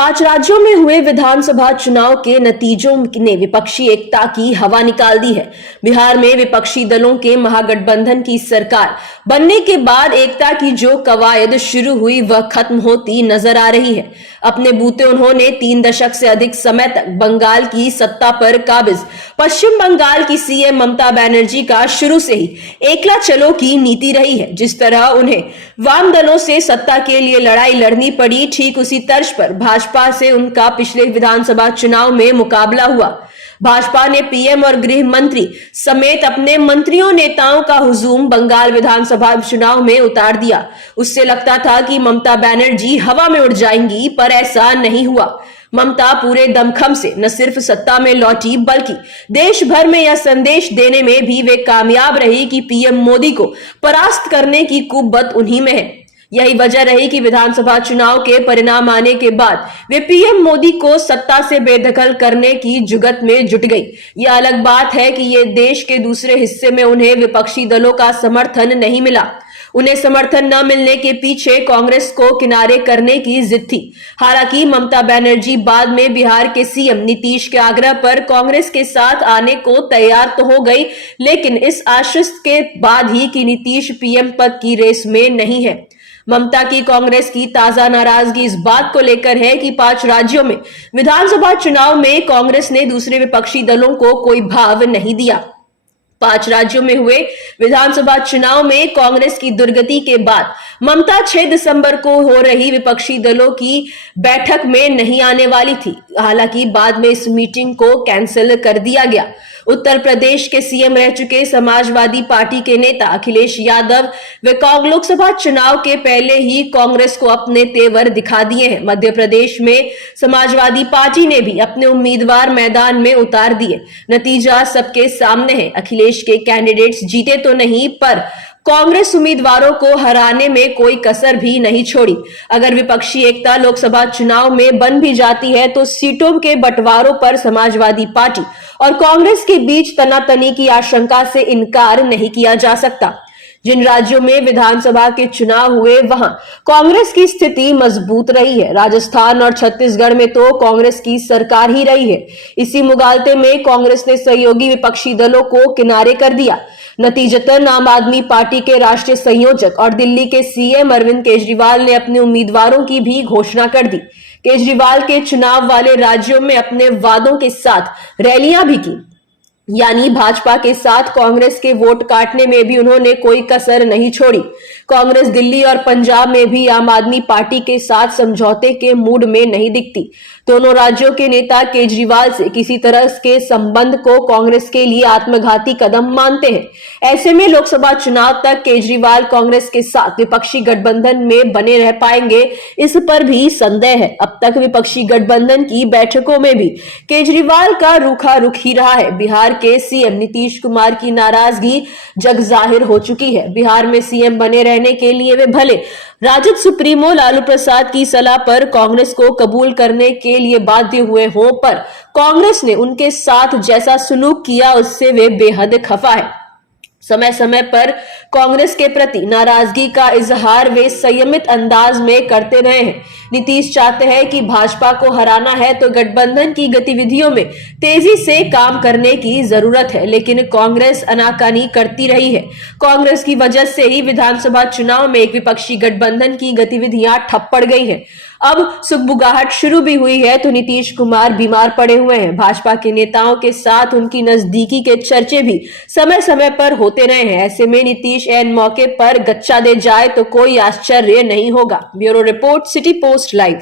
5 राज्यों में हुए विधानसभा चुनाव के नतीजों ने विपक्षी एकता की हवा निकाल दी है। बिहार में विपक्षी दलों के महागठबंधन की सरकार बनने के बाद एकता की जो कवायद शुरू हुई वह खत्म होती नजर आ रही है। अपने बूते उन्होंने 3 दशक से अधिक समय तक बंगाल की सत्ता पर काबिज पश्चिम बंगाल की सीएम ममता बनर्जी का शुरू से ही एकला चलो की नीति रही है। जिस तरह उन्हें वाम दलों से सत्ता के लिए लड़ाई लड़नी पड़ी, ठीक उसी तर्ज पर भाजपा से उनका पिछले विधानसभा चुनाव में मुकाबला हुआ। भाजपा ने पीएम और गृह मंत्री समेत अपने मंत्रियों नेताओं का हुजूम बंगाल विधानसभा चुनाव में उतार दिया। उससे लगता था कि ममता बनर्जी हवा में उड़ जाएंगी, पर ऐसा नहीं हुआ। ममता पूरे दमखम से न सिर्फ सत्ता में लौटी बल्कि देश भर में यह संदेश देने में भी वे कामयाब रही कि पीएम मोदी को परास्त करने की कुव्वत उन्हीं में है। यही वजह रही कि विधानसभा चुनाव के परिणाम आने के बाद वे पीएम मोदी को सत्ता से बेदखल करने की जुगत में जुट गई। यह अलग बात है कि ये देश के दूसरे हिस्से में उन्हें विपक्षी दलों का समर्थन नहीं मिला। उन्हें समर्थन न मिलने के पीछे कांग्रेस को किनारे करने की जिद थी। हालांकि ममता बनर्जी बाद में बिहार के सीएम नीतीश के आग्रह पर कांग्रेस के साथ आने को तैयार तो हो गई, लेकिन इस आश्वस्त के बाद ही कि नीतीश पीएम पद की रेस में नहीं है। ममता की कांग्रेस की ताजा नाराजगी इस बात को लेकर है कि 5 राज्यों में विधानसभा चुनाव में कांग्रेस ने दूसरे विपक्षी दलों को कोई भाव नहीं दिया। 5 राज्यों में हुए विधानसभा चुनाव में कांग्रेस की दुर्गति के बाद ममता 6 दिसंबर को हो रही विपक्षी दलों की बैठक में नहीं आने वाली थी। हालांकि बाद में इस मीटिंग को कैंसिल कर दिया गया। उत्तर प्रदेश के सीएम रह चुके समाजवादी पार्टी के नेता अखिलेश यादव वे लोकसभा चुनाव के पहले ही कांग्रेस को अपने तेवर दिखा दिए हैं। मध्य प्रदेश में समाजवादी पार्टी ने भी अपने उम्मीदवार मैदान में उतार दिए। नतीजा सबके सामने है। अखिलेश के कैंडिडेट्स जीते तो नहीं, पर कांग्रेस उम्मीदवारों को हराने में कोई कसर भी नहीं छोड़ी। अगर विपक्षी एकता लोकसभा चुनाव में बन भी जाती है तो सीटों के बंटवारों पर समाजवादी पार्टी और कांग्रेस के बीच तनातनी की आशंका से इनकार नहीं किया जा सकता। जिन राज्यों में विधानसभा के चुनाव हुए वहां कांग्रेस की स्थिति मजबूत रही है। राजस्थान और छत्तीसगढ़ में तो कांग्रेस की सरकार ही रही है। इसी मुगालते में कांग्रेस ने सहयोगी विपक्षी दलों को किनारे कर दिया। नतीजतन आम आदमी पार्टी के राष्ट्रीय संयोजक और दिल्ली के सीएम अरविंद केजरीवाल ने अपने उम्मीदवारों की भी घोषणा कर दी। केजरीवाल के चुनाव वाले राज्यों में अपने वादों के साथ रैलियां भी की, यानी भाजपा के साथ कांग्रेस के वोट काटने में भी उन्होंने कोई कसर नहीं छोड़ी। कांग्रेस दिल्ली और पंजाब में भी आम आदमी पार्टी के साथ समझौते के मूड में नहीं दिखती। दोनों राज्यों के नेता केजरीवाल से किसी तरह के संबंध को कांग्रेस के लिए आत्मघाती कदम मानते हैं। ऐसे में लोकसभा चुनाव तक केजरीवाल कांग्रेस के साथ विपक्षी गठबंधन में बने रह पाएंगे, इस पर भी संदेह है। अब तक विपक्षी गठबंधन की बैठकों में भी केजरीवाल का रूखा रुख ही रहा है। बिहार के सीएम नीतीश कुमार की नाराजगी जग जाहिर हो चुकी है। बिहार में सीएम बने रहने के लिए वे भले राजद सुप्रीमो लालू प्रसाद की सलाह पर कांग्रेस को कबूल करने के लिए बाध्य हुए हों, पर कांग्रेस ने उनके साथ जैसा सुलूक किया उससे वे बेहद खफा है। समय समय पर कांग्रेस के प्रति नाराजगी का इजहार वे संयमित अंदाज में करते रहे हैं। नीतीश चाहते हैं कि भाजपा को हराना है तो गठबंधन की गतिविधियों में तेजी से काम करने की जरूरत है, लेकिन कांग्रेस आनाकानी करती रही है। कांग्रेस की वजह से ही विधानसभा चुनाव में एक विपक्षी गठबंधन की गतिविधियां ठप पड़ गई हैं। अब सुगबुगाहट शुरू भी हुई है तो नीतीश कुमार बीमार पड़े हुए हैं। भाजपा के नेताओं के साथ उनकी नजदीकी के चर्चे भी समय समय पर होते रहे हैं। ऐसे में नीतीश ऐन मौके पर गच्चा दे जाए तो कोई आश्चर्य नहीं होगा। Bureau report, city post live.